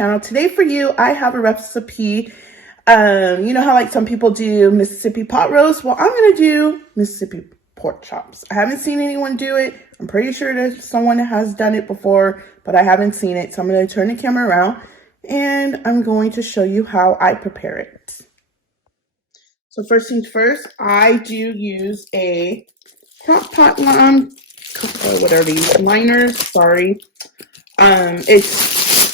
Now today for you, I have a recipe. You know how like some people do Mississippi pot roast? Well, I'm gonna do Mississippi pork chops. I haven't seen anyone do it. I'm pretty sure there's someone that has done it before, but I haven't seen it. So I'm gonna turn the camera around and I'm going to show you how I prepare it. So first things first, I do use a crock pot what are these? Liners, sorry.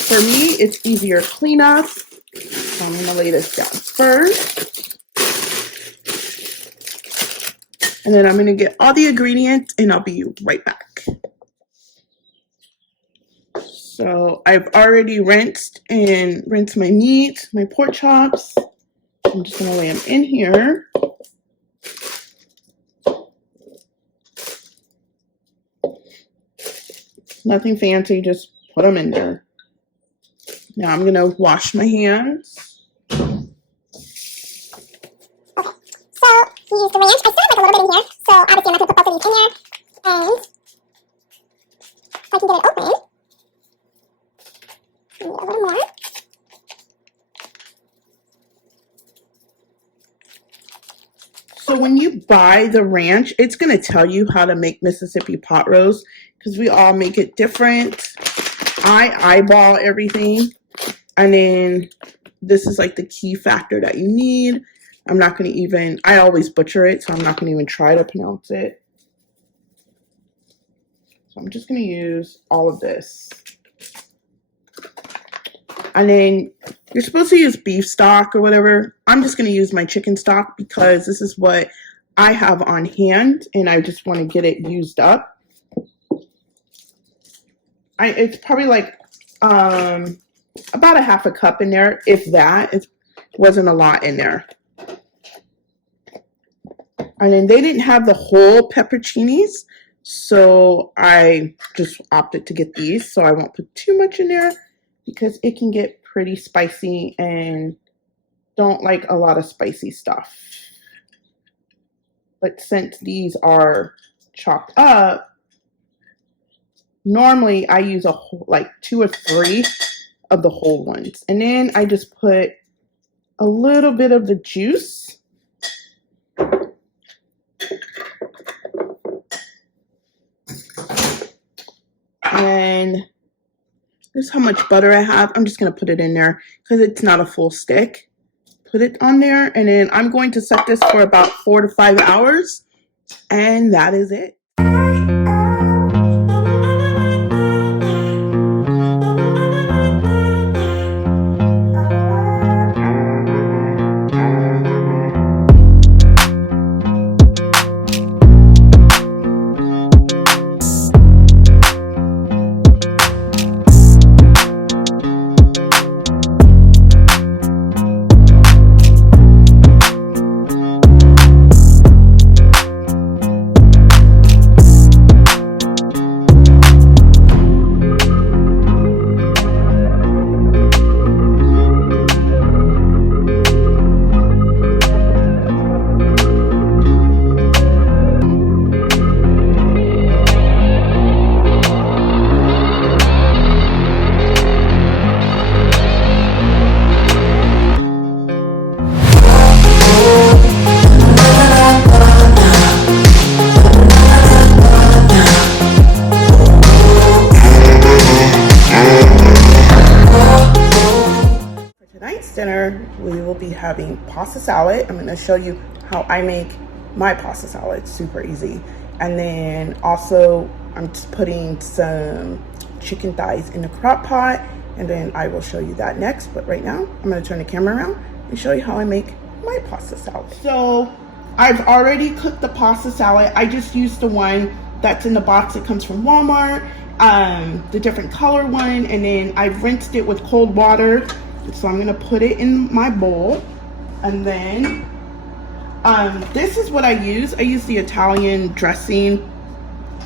For me, it's easier cleanup. So I'm gonna lay this down first. And then I'm gonna get all the ingredients and I'll be right back. So I've already rinsed my meat, my pork chops. I'm just gonna lay them in here. Nothing fancy, just put them in there. Now I'm gonna wash my hands. Okay, so you use the ranch. I still have like a little bit in here, so obviously I'm not gonna put both of these in there. And if I can get it open, I need a little more. So when you buy the ranch, it's gonna tell you how to make Mississippi pot roast because we all make it different. I eyeball everything. And then this is like the key factor that you need. I'm not going to even, I always butcher it, so I'm not going to even try to pronounce it. So I'm just going to use all of this. And then you're supposed to use beef stock or whatever. I'm just going to use my chicken stock because this is what I have on hand and I just want to get it used up. It's probably like about a half a cup in there, if that. It wasn't a lot in there. And then they didn't have the whole pepperoncinis, so I just opted to get these. So I won't put too much in there because it can get pretty spicy and don't like a lot of spicy stuff. But since these are chopped up, normally I use like 2 or 3 of the whole ones. And then I just put a little bit of the juice. And this is how much butter I have. I'm just going to put it in there because it's not a full stick. Put it on there. And then I'm going to set this for about 4 to 5 hours. And that is it. Dinner, we will be having pasta salad. I'm going to show you how I make my pasta salad. It's super easy. And then also I'm just putting some chicken thighs in the crock pot, and then I will show you that next. But right now I'm going to turn the camera around and show you how I make my pasta salad. So I've already cooked the pasta salad. I just used the one that's in the box that comes from Walmart, the different color one, and then I've rinsed it with cold water. So I'm gonna put it in my bowl, and then this is what I use. I use the Italian dressing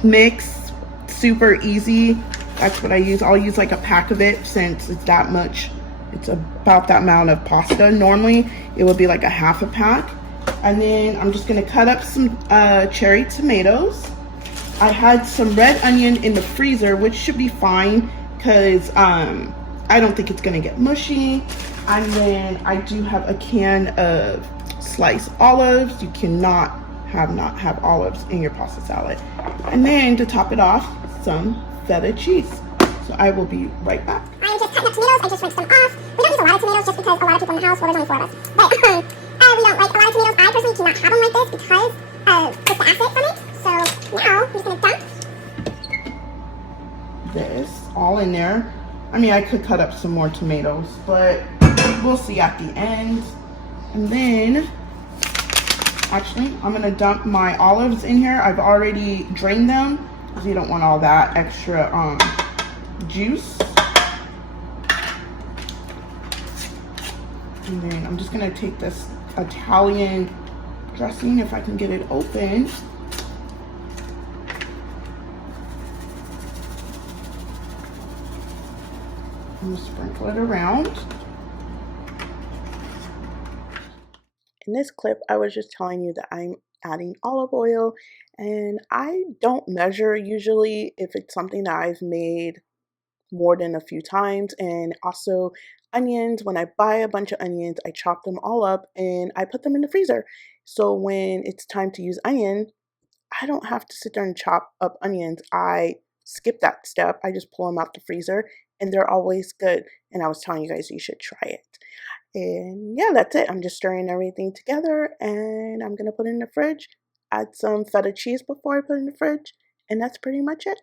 mix, super easy. That's what I use. I'll use like a pack of it since it's that much. It's about that amount of pasta. Normally it would be like a half a pack. And then I'm just gonna cut up some cherry tomatoes. I had some red onion in the freezer, which should be fine because I don't think it's gonna get mushy. And then I do have a can of sliced olives. You cannot not have olives in your pasta salad. And then to top it off, some feta cheese. So I will be right back. I'm just cutting up tomatoes. I just rinsed them off. We don't use a lot of tomatoes just because a lot of people in the house, well, there's only 4 of us. But we don't like a lot of tomatoes. I personally cannot have them like this because of just the acid from it. So now I'm just gonna dump this all in there. I mean, I could cut up some more tomatoes, but we'll see at the end. And then, actually, I'm gonna dump my olives in here. I've already drained them because you don't want all that extra juice. And then I'm just gonna take this Italian dressing, if I can get it open. I'm gonna sprinkle it around. In this clip, I was just telling you that I'm adding olive oil, and I don't measure usually if it's something that I've made more than a few times. And also onions, when I buy a bunch of onions, I chop them all up and I put them in the freezer. So when it's time to use onion, I don't have to sit there and chop up onions. I skip that step. I just pull them out the freezer and they're always good. And I was telling you guys you should try it. And yeah, that's it. I'm just stirring everything together and I'm gonna put it in the fridge. Add some feta cheese before I put it in the fridge, and that's pretty much it.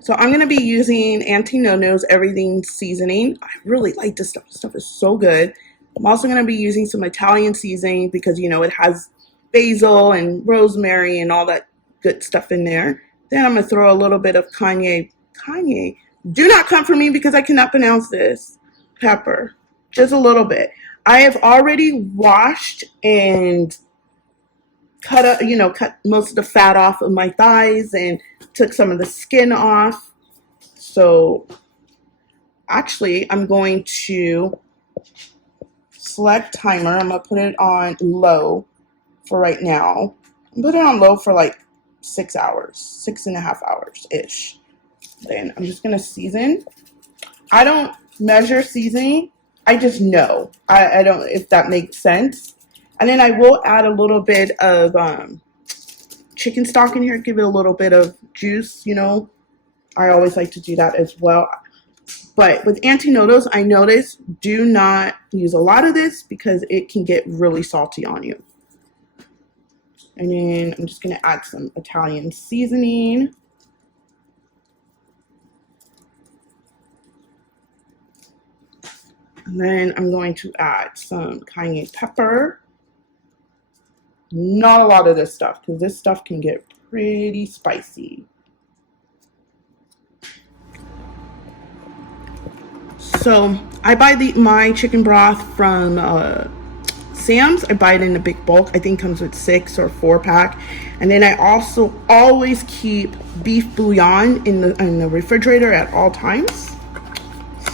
So I'm gonna be using Auntie Nono's Everything Seasoning. I really like this stuff. This stuff is so good. I'm also gonna be using some Italian seasoning because you know it has basil and rosemary and all that good stuff in there. Then I'm gonna throw a little bit of cayenne. Do not come for me because I cannot pronounce this. Pepper, just a little bit. I have already washed and cut most of the fat off of my thighs and took some of the skin off. So actually, I'm going to select timer. I'm gonna put it on low for right now. Put it on low for like 6 hours, 6.5 hours ish. Then I'm just gonna season. I don't measure seasoning. I just know. I don't, if that makes sense. And then I will add a little bit of chicken stock in here, give it a little bit of juice, you know. I always like to do that as well. But with Auntie Nono's, I notice do not use a lot of this because it can get really salty on you. And then I'm just gonna add some Italian seasoning. And then I'm going to add some cayenne pepper. Not a lot of this stuff because this stuff can get pretty spicy. So I buy my chicken broth from Sam's. I buy it in a big bulk. I think it comes with 6 or 4 pack. And then I also always keep beef bouillon in the refrigerator at all times.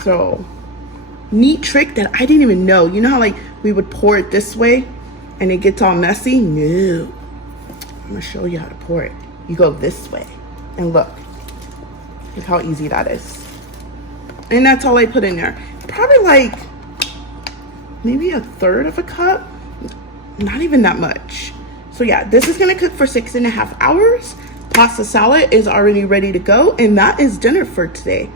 So neat trick that I didn't even know. You know how like we would pour it this way and it gets all messy? No. I'm gonna show you how to pour it. You go this way and look how easy that is. And that's all I put in there. Probably like maybe 1/3 of a cup. Not even that much. So yeah, this is gonna cook for 6.5 hours. Pasta salad is already ready to go, and that is dinner for today.